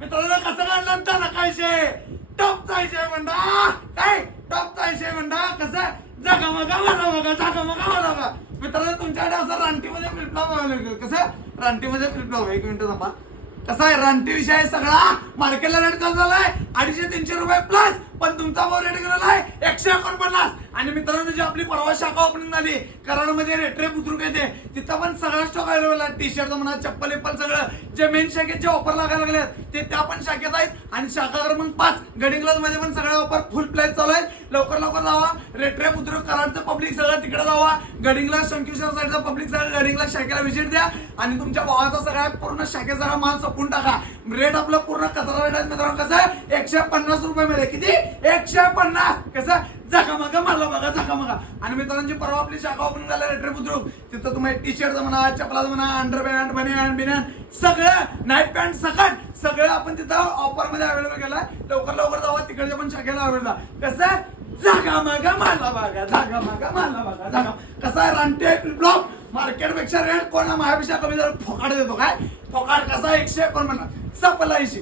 मित्रांनो कसं काढलं त्याला काय विषय टॉपचा विषय म्हणता काय टॉपचा विषय म्हणता कसं जगामगा मला बघा जगामगा मला बघा मित्रांनो तुमच्याकडे असं रानटीमध्ये फ्लिपफ्लॉप कसं रानटीमध्ये फ्लिपफ्लॉप एक मिनिट थांबा कसा आहे रानटी विषय सगळा मार्केटला रेट कसा झालाय 250-300 रुपये प्लस पण तुमचा भाव रेट गेलेला आहे 149 आणि मित्रांनो जी आपली परवा शाखा ओपनिंग झाली कराडमध्ये रेट्रे बुद्रुक येते तिथं पण सगळा स्टॉक अवेलेबल आहे टी शर्ट म्हणा चप्पल एप्पल सगळं जे मेन शाखेत जे ऑफर लागायला लागले ते त्या पण शाखेत आहेत आणि शाखा क्रमांक 5 गडिंग्लज मध्ये पण सगळे ऑफर फुल प्राइस चालू आहेत लवकर लवकर जावा रेट्रे बुद्रुक कराडचं पब्लिक सगळं तिकडे जावा गडिंग्लज शंकेश्वर साईडचा पब्लिक सगळं गडिंग्लज शाखेला व्हिजिट द्या आणि तुमच्या भावाचा सगळ्या पूर्ण शाखेत सगळा माल जपून टाका रेट आपला पूर्ण कचरा रेट आहे मित्रांनो कसं 150 रुपये मध्ये किती 150 कसं जगामगा मला बघा जगामगा आणि मित्रांची परवा आपली शाखा ओपन झाल्या रेट्रे बुद्रुक तिथं तुम्ही टी शर्ट म्हणा चपला म्हणा अंडरपॅन्ट बनियान सगळं नाईट पॅन्ट सकट सगळं आपण तिथं ऑफर मध्ये अवेलेबल केलाय लवकर लवकर जावा तिकडच्या पण शाखेला अवेलेबल कसं जगामगा मला बघा जगामगा मला बघा जगा कसा आहे रानटे ब्लॉक मार्केट पेक्षा रेट कोणा महापेक्षा कमी जर फोकाट देतो काय फोकाट कसा 100 कोण म्हणणार सपला 80